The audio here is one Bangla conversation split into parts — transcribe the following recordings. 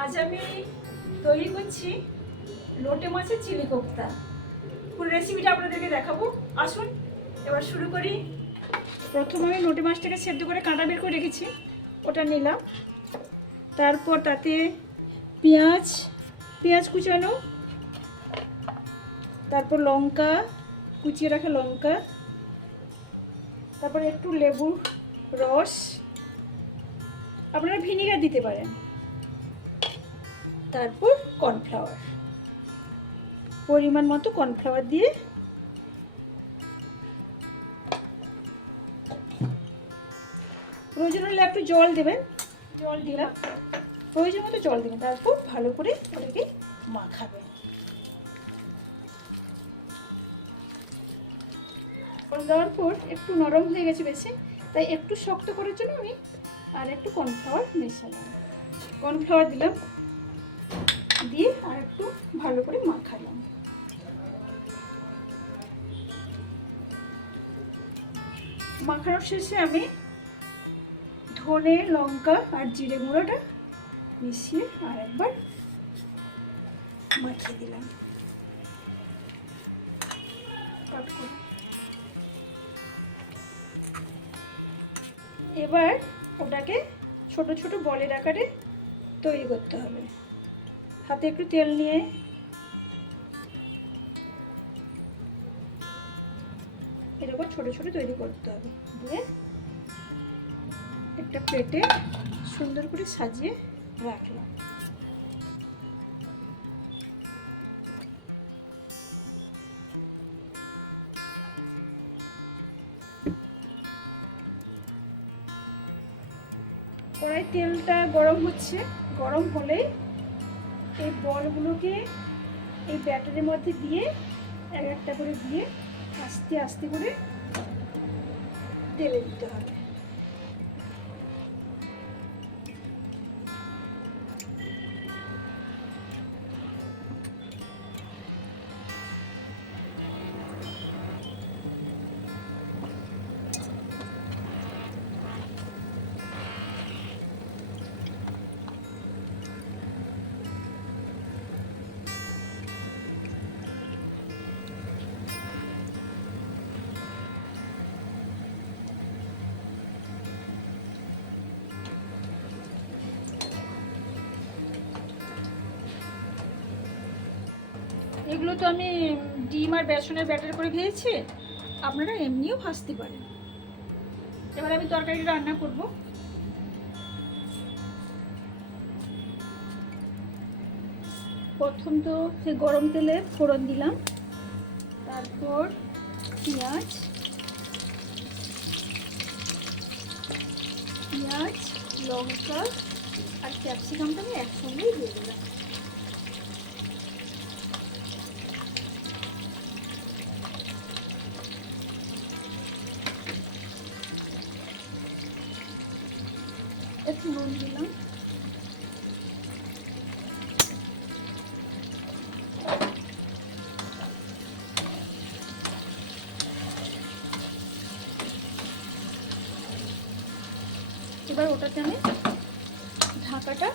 আজ আমি তৈরি করছি লোটে মাছের চিলি কোফতা। পুরো রেসিপিটা আপনাদেরকে দেখাবো, আসুন এবার শুরু করি। প্রথমে আমি লোটে মাছটাকে সেদ্ধ করে কাঁটা বের করে রেখেছি, ওটা নিলাম। তারপর তাতে পেঁয়াজ কুচানো, তারপর লঙ্কা, কুচিয়ে রাখা লঙ্কা, তারপর একটু লেবুর রস, আপনারা ভিনিগার দিতে পারেন, তারপর কর্নফ্লাওয়ার, পরিমাণ মতো কর্নফ্লাওয়ার দিয়ে প্রয়োজন হলে একটু জল দেবেন, জল দিলাম, প্রয়োজন মতো জল দেবেন। তারপর ভালো করে ওটাকে মাখাবেন। দেওয়ার পর একটু নরম হয়ে গেছে বেশি, তাই একটু শক্ত করার জন্য আমি আর একটু কর্নফ্লাওয়ার মেশালাম, কর্নফ্লাওয়ার দিলাম, দিয়ে আর একটু ভালো করে মাখালাম। মাখানোর শেষে আমি ধনে, লঙ্কা আর জিরে গুঁড়োটা মিশিয়ে আর একবার মাখিয়ে দিলাম। এবার ওটাকে ছোট ছোট বলের আকারে তৈরি করতে হবে। হাতে একটু তেল নিয়ে এরকম ছোট ছোট তৈরি করতে হবে, দিয়ে একটা প্লেটে সুন্দর করে সাজিয়ে রাখলাম। কড়াই তেলটা গরম হচ্ছে, গরম হলেই এই বলগুলোকে এই ব্যাটারের মধ্যে দিয়ে এক একটা করে দিয়ে আস্তে আস্তে করে তেলে দিতে হবে। এগুলো তো আমি ডিম আর বেসনের ব্যাটার করে ভেজেছি, আপনারা এমনিও ভাজতে পারেন। এবার আমি তরকারিটা রান্না করব। প্রথম তো সে গরম তেলে ফোড়ন দিলাম, তারপর পেঁয়াজ, লঙ্কা আর ক্যাপসিকামটা আমি একসঙ্গেই দিয়ে দিলাম। একটু নুন দিলাম, এবার ওটাতে আমি ঢাকাটা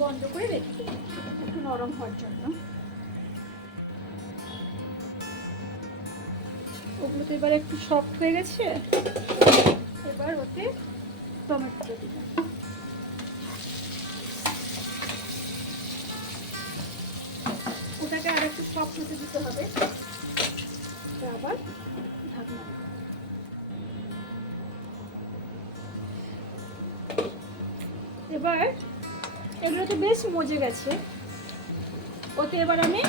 বন্ধ করে রেখে দেবো একটু নরম হওয়ার জন্য। ওগুলো তো এবার একটু সফট হয়ে গেছে, এবার ওতে টমেটো দিলাম। ওটাকে আর একটু সফট হতে দিতে হবে, আবার ঢাকনা। এবার এগুলো তো বেশ মজে গেছে, ওতে এবার আমি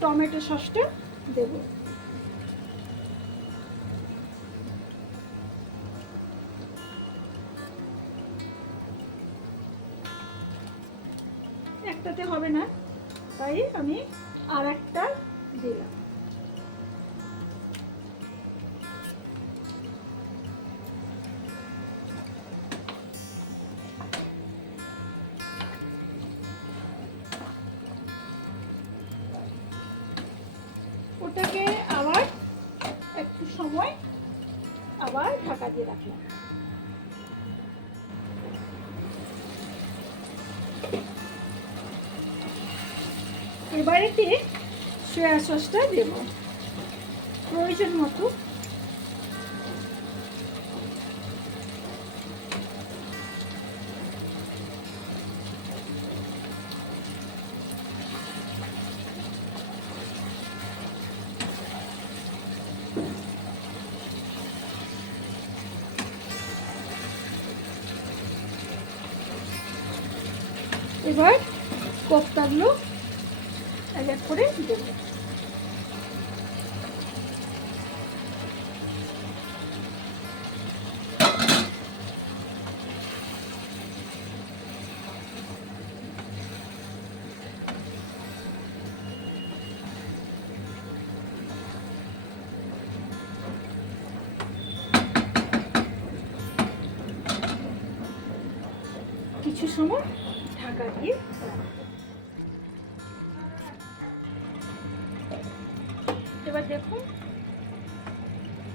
টমেটো সসটা দেব। একটাতে হবে না, তাই আমি আর একটা দিলাম। ওটাকে আবার একটু সময় আবার ঢাকা দিয়ে রাখলাম। এবার এতে সয়া সসটা দেব প্রয়োজন মতো। এবার কোপ্তাগুলো এক এক করে দেব। কিছু সময় ঢাকা দিয়ে এবার দেখুন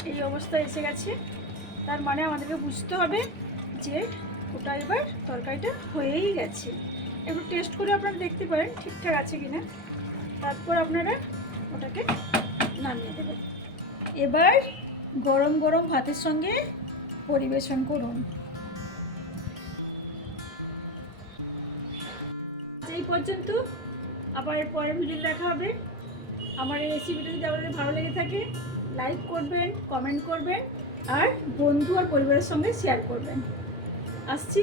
এই অবস্থা এসে গেছে, তার মানে আমাদেরকে বুঝতে হবে যে ওটা এবার তরকারিটা হয়েই গেছে। এবার টেস্ট করে আপনারা দেখতে পারেন ঠিকঠাক আছে কিনা, তারপর আপনারা ওটাকে নামিয়ে দেবেন। এবার গরম গরম ভাতের সঙ্গে পরিবেশন করুন। এই পর্যন্ত, আবার এর পরের ভিডিও দেখা হবে। আমার এই রেসিপিটা যদি আপনাদের ভালো লেগে থাকে লাইক করবেন, কমেন্ট করবেন আর বন্ধু আর পরিবারের সঙ্গে শেয়ার করবেন। আসছি।